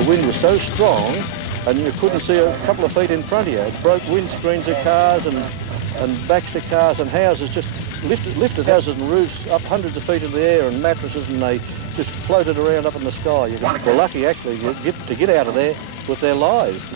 The wind was so strong and you couldn't see a couple of feet in front of you. It broke windscreens of cars and backs of cars and houses, just lifted houses and roofs up hundreds of feet in the air, and mattresses, and they just floated around up in the sky. You were lucky actually to get out of there with their lives.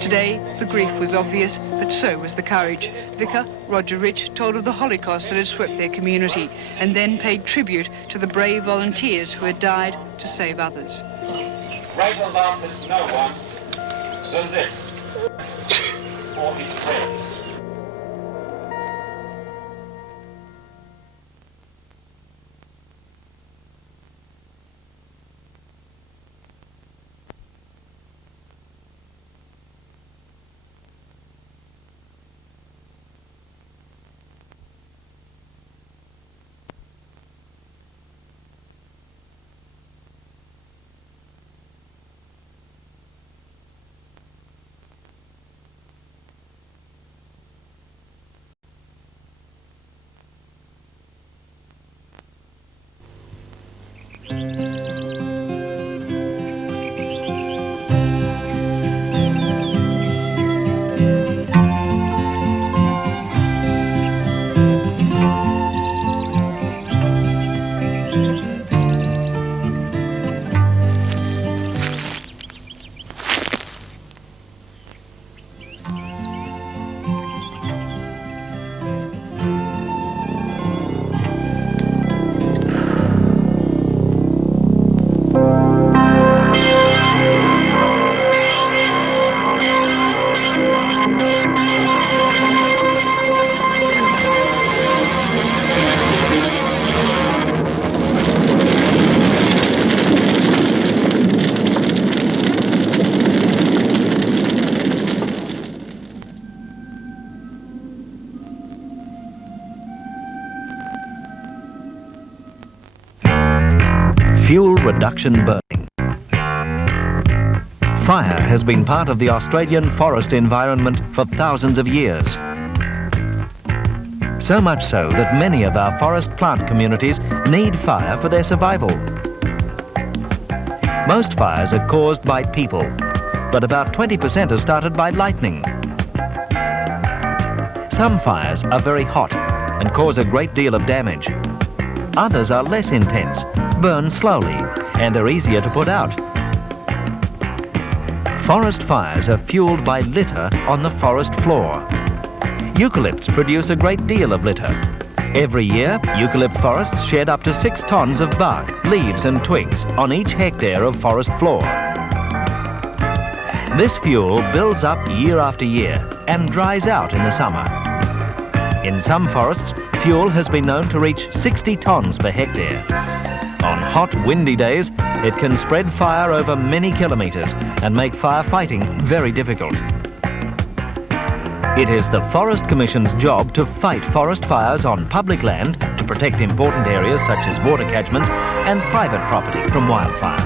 Today, the grief was obvious, but so was the courage. Vicar Roger Rich told of the Holocaust that had swept their community, and then paid tribute to the brave volunteers who had died to save others. Greater love has no one than this, for his friends. Fuel reduction burning. Fire has been part of the Australian forest environment for thousands of years. So much so that many of our forest plant communities need fire for their survival. Most fires are caused by people, but about 20% are started by lightning. Some fires are very hot and cause a great deal of damage. Others are less intense, burn slowly, and are easier to put out. Forest fires are fueled by litter on the forest floor. Eucalypts produce a great deal of litter. Every year, eucalypt forests shed up to 6 tons of bark, leaves and twigs on each hectare of forest floor. This fuel builds up year after year and dries out in the summer. In some forests, fuel has been known to reach 60 tons per hectare. On hot, windy days, it can spread fire over many kilometres and make firefighting very difficult. It is the Forest Commission's job to fight forest fires on public land to protect important areas such as water catchments and private property from wildfire.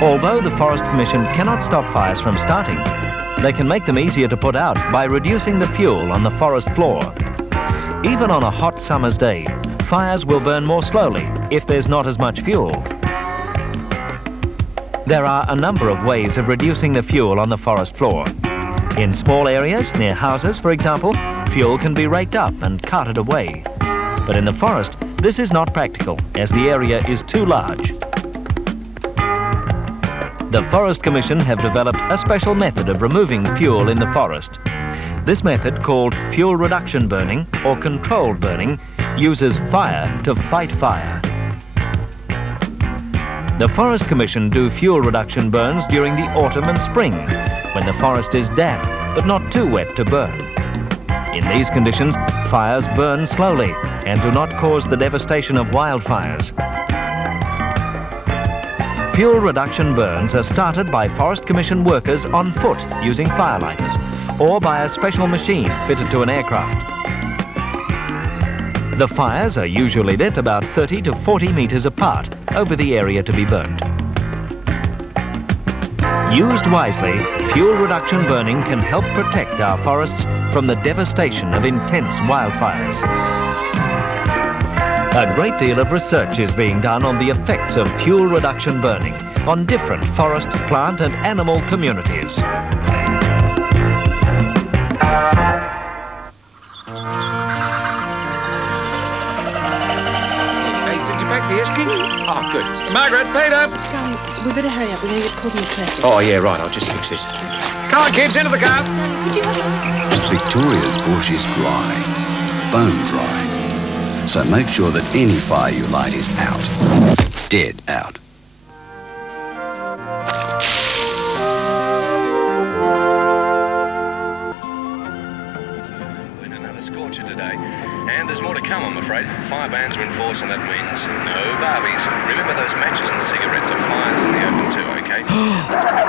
Although the Forest Commission cannot stop fires from starting, they can make them easier to put out by reducing the fuel on the forest floor. Even on a hot summer's day, fires will burn more slowly if there's not as much fuel. There are a number of ways of reducing the fuel on the forest floor. In small areas, near houses for example, fuel can be raked up and carted away. But in the forest, this is not practical as the area is too large. The Forest Commission have developed a special method of removing fuel in the forest. This method, called fuel reduction burning or controlled burning, uses fire to fight fire. The Forest Commission do fuel reduction burns during the autumn and spring, when the forest is damp but not too wet to burn. In these conditions, fires burn slowly and do not cause the devastation of wildfires. Fuel reduction burns are started by Forest Commission workers on foot using firelighters or by a special machine fitted to an aircraft. The fires are usually lit about 30 to 40 metres apart over the area to be burned. Used wisely, fuel reduction burning can help protect our forests from the devastation of intense wildfires. A great deal of research is being done on the effects of fuel reduction burning on different forest, plant and animal communities. Hey, did you pack the esky? Oh, good. Margaret, Peter! Darling, we better hurry up. We're going to get caught in the traffic. Oh, yeah, right. I'll just fix this. Come on, kids, into the car! Could you have... Victoria's bush is dry, bone dry. So make sure that any fire you light is out. Dead out. We didn't have a scorcher today. And there's more to come, I'm afraid. Fire bans are in force and that means no Barbies. Remember those matches and cigarettes are fires in the open too, okay? Let's go.